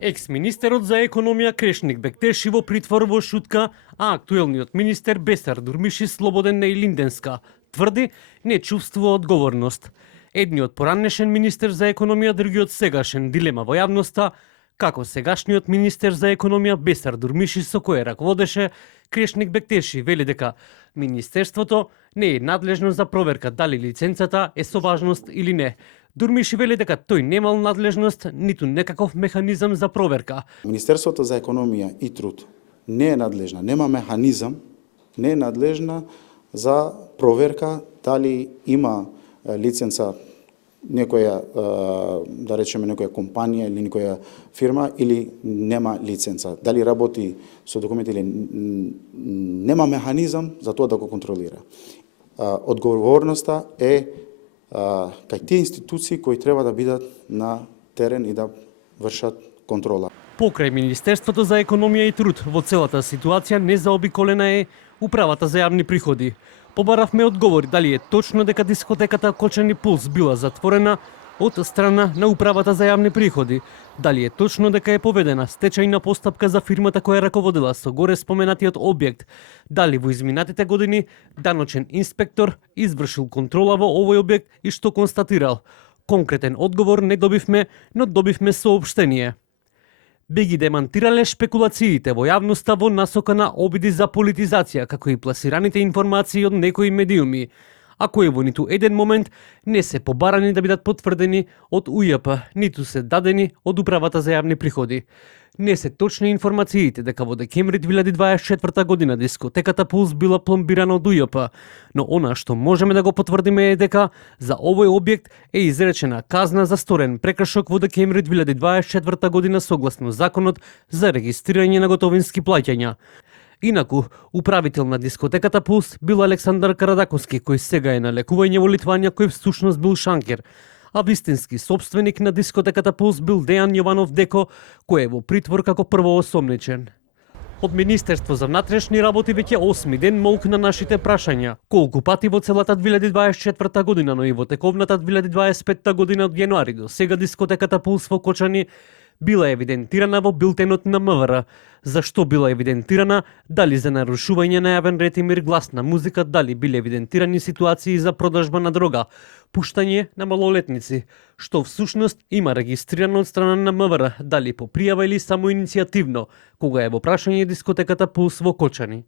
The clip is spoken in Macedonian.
Екс-министерот за економија Крешник Бектеши во притвор во Шутка, а актуелниот министер Бесар Дурмиши слободен на Илинденска, тврди не чувствува одговорност. Едниот поранешен министер за економија, другиот сегашен, дилема во јавноста, како сегашниот министер за економија Бесар Дурмиши со кој раководеше Крешник Бектеши вели дека министерството не е надлежно за проверка дали лиценцата е со важност или не. Дурмиши вели дека тој немал надлежност ниту некаков механизам за проверка. Министерството за економија и труд не е надлежна, нема механизам, не е надлежна за проверка дали има лиценца некоја, да речеме, некоја компанија или некоја фирма или нема лиценца. Дали работи со документи или нема механизам за тоа да го контролира. Одговорноста е кај тие институции кои треба да бидат на терен и да вршат контрола. Покрај Министерството за економија и труд во целата ситуација незаобиколена е Управата за јавни приходи. Побаравме одговори дали е точно дека дискотеката Кочани Пулс била затворена од страна на Управата за јавни приходи, дали е точно дека е поведена стечајна постапка за фирмата која раководела со горе споменатиот објект, дали во изминатите години даночен инспектор извршил контрола во овој објект и што констатирал. Конкретен одговор не добивме, но добивме соопштение. Би ги демантирале шпекулациите во јавноста во насока на обиди за политизација, како и пласираните информации од некои медиуми, а кои во ниту еден момент не се побарани да бидат потврдени од УЈП, ниту се дадени од Управата за јавни приходи. Не се точни информациите дека во декември 2024 година дискотеката Пулс била пломбирана од УЈП, но она што можеме да го потврдиме е дека за овој објект е изречена казна за сторен прекршок во декември 2024 година согласно Законот за регистрирање на готовински плаќања. Инаку, управител на дискотеката Пулс бил Александар Карадаковски, кој сега е на лекување во Литванија, кој всушност бил шанкер, а вистински собственик на дискотеката Пулс бил Дејан Јованов Деко, кој е во притвор како првоосомничен. Од Министерство за внатрешни работи веќе 8 ден молк на нашите прашања. Колку пати во целата 2024 година, но и во тековната 2025 година од јануари до сега дискотеката Пулс во Кочани била евидентирана во билтенот на МВР. Зашто била евидентирана? Дали за нарушување на јавен ред и мир, гласна музика, дали биле евидентирани ситуации за продажба на дрога, пуштање на малолетници, што всушност има регистрирано од страна на МВР, дали по пријава или само иницијативно, кога е во прашање дискотеката Пулс во Кочани.